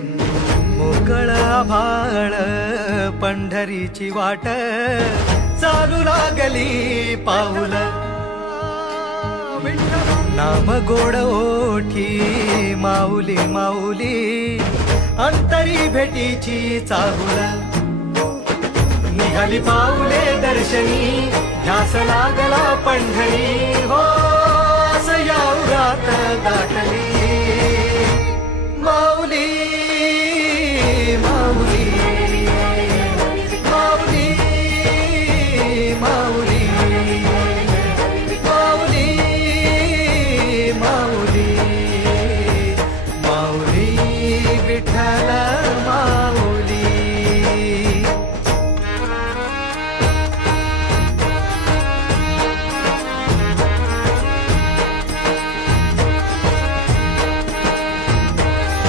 मोकळ आभाळ पंढरीची वाट चालू लागली पाऊल नाम गोड ओठी माऊली माऊली अंतरी भेटीची चाहुल निघाली पाऊले दर्शनी ध्यास लागला पंढरी हो असं या उरात दाटली